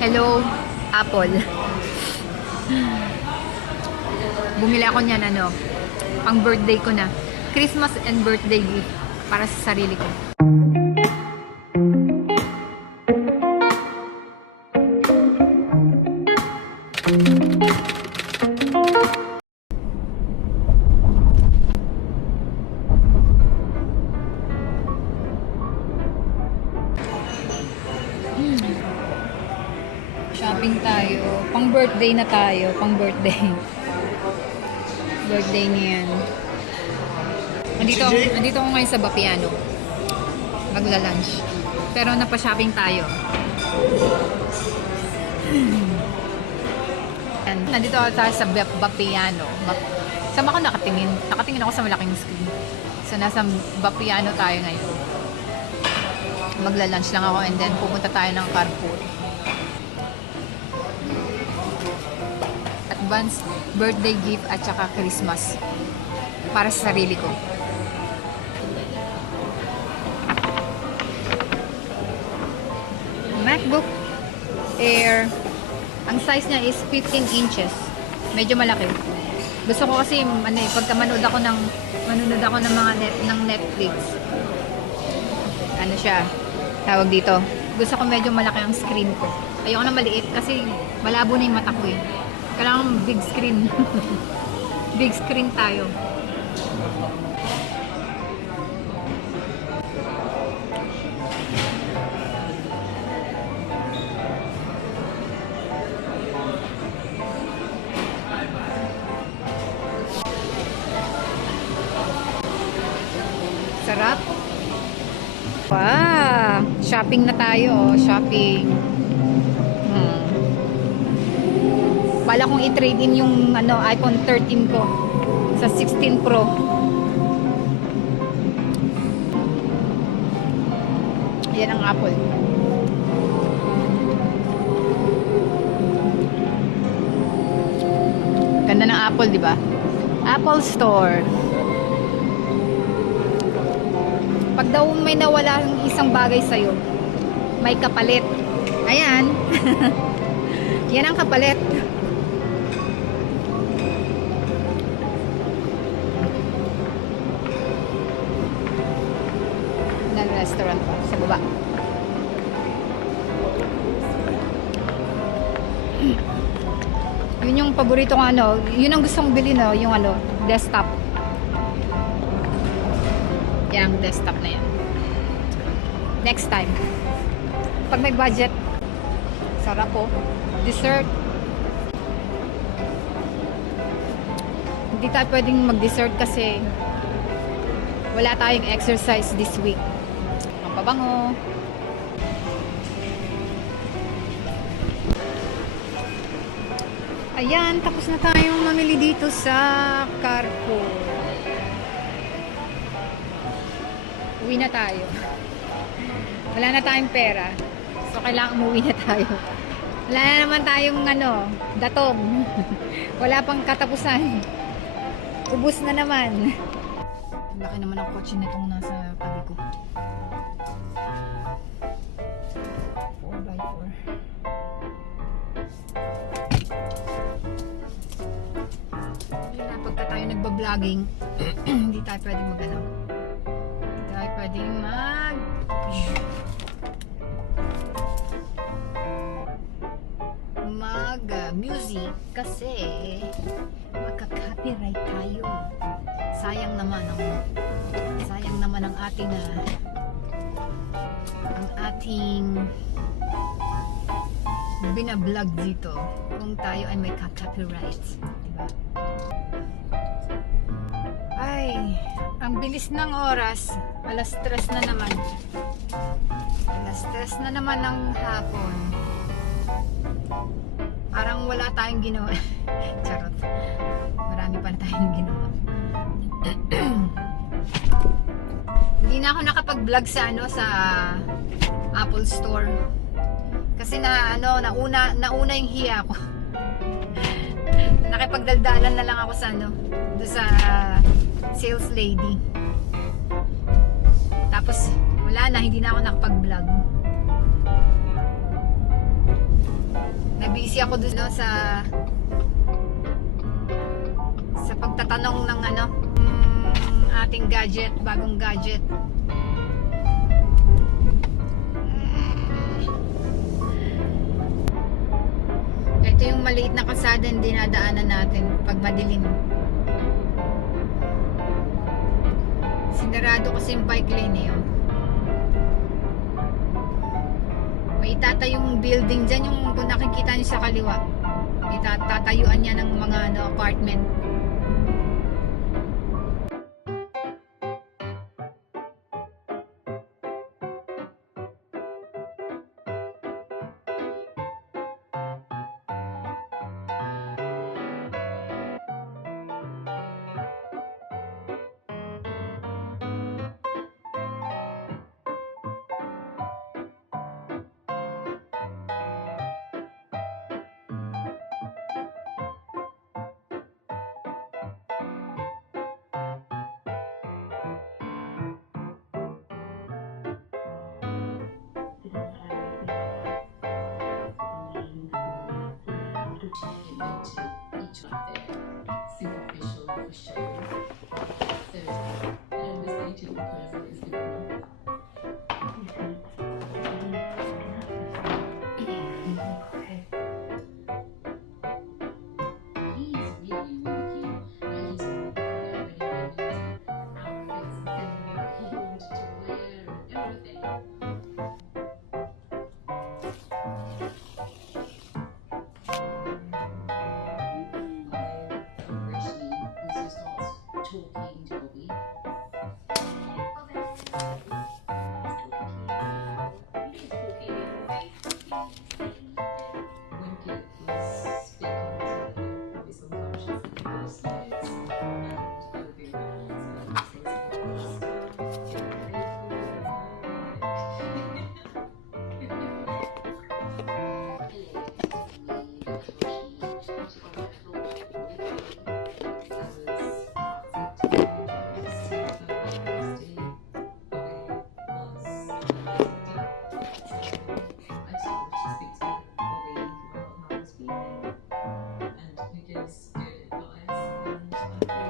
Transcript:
Hello, Apple. Bumili ako niyan, pang birthday ko na. Christmas and birthday gift para sa sarili ko. Shopping tayo. Pang birthday na tayo. Pang birthday. Birthday niyan. Andito ako ngayon sa Bapiano. Magla-lunch. Pero napa-shopping tayo. Nandito tayo sa Bapiano. Saan ako nakatingin? Nakatingin ako sa malaking screen. So, nasa Bapiano tayo ngayon. Magla-lunch lang ako and then pupunta tayo ng Carrefour. Advance birthday gift at saka Christmas para sa sarili ko. MacBook Air. Ang size niya is 15 inches. Medyo malaki. Gusto ko kasi pagka manood ako ng mga Netflix. Ano siya? Tawag dito. Gusto ko medyo malaki ang screen ko. Ayoko na maliit kasi malabo na yung mata ko eh. Kailangan big screen. Big screen tayo. Sarap. Wow! Shopping na tayo. Shopping. Bala kong i-trade in yung iPhone 13 ko sa 16 Pro. Yan ang Apple. Ganda ng Apple, di ba? Apple Store. Pag daw may nawala ng isang bagay sa'yo, may kapalit. Ayan. Yan ang kapalit. Restaurant pa sa baba. Yun yung paborito ko yun ang gusto kong bilhin yung desktop. Yang desktop na yan. Next time. Pag may budget, sarap po. Dessert. Hindi tayo pwedeng mag-dessert kasi wala tayong exercise this week. Ang pabango. Ayan, tapos na tayong mamili dito sa Carrefour. Uwi na tayo. Wala na tayong pera. So, kailangan umuwi na tayo. Wala na naman tayong datong. Wala pang katapusan. Ubus na naman. Laki naman ang kotse nitong nasa tabi ko. 4x4. Pagka tayo nagbabloging, hindi tayo pwedeng hindi tayo pwedeng music kasi magka-copyright tayo. Sayang naman ang ating binablog dito kung tayo ay may copyright, diba? Ay, ang bilis ng oras. Alas 3 na naman. Alas 3 na naman ng hapon. Parang wala tayong ginawa. Charot. Marami pa na tayong ginawa. Hindi na ako nakapag-vlog sa Apple Store. Kasi nauna yung hiya ko. Nakipagdaldalan na lang ako sa doon sa sales lady. Tapos wala na, hindi na ako nakapag-vlog. busy ako dun no, sa pagtatanong ng ano, ating gadget, bagong gadget. Ito yung maliit na kalsada na dinadaanan natin pag madilim. Sinarado kasi yung bike lane eh. Oh. May itatayong building dyan, yung kung nakikita niyo sa kaliwa. Itatayuan niya ng mga ano, apartment. Each of their superficial for show. So, and the stage of the person is good enough. He's really, really cute. I used to think about wedding outfits and telling me what he wanted to wear and everything. Rashmi also starts talking to Bobby. When Pete was speaking to Bobby's unconscious in the voice notes, and other people would say and who gives good advice, and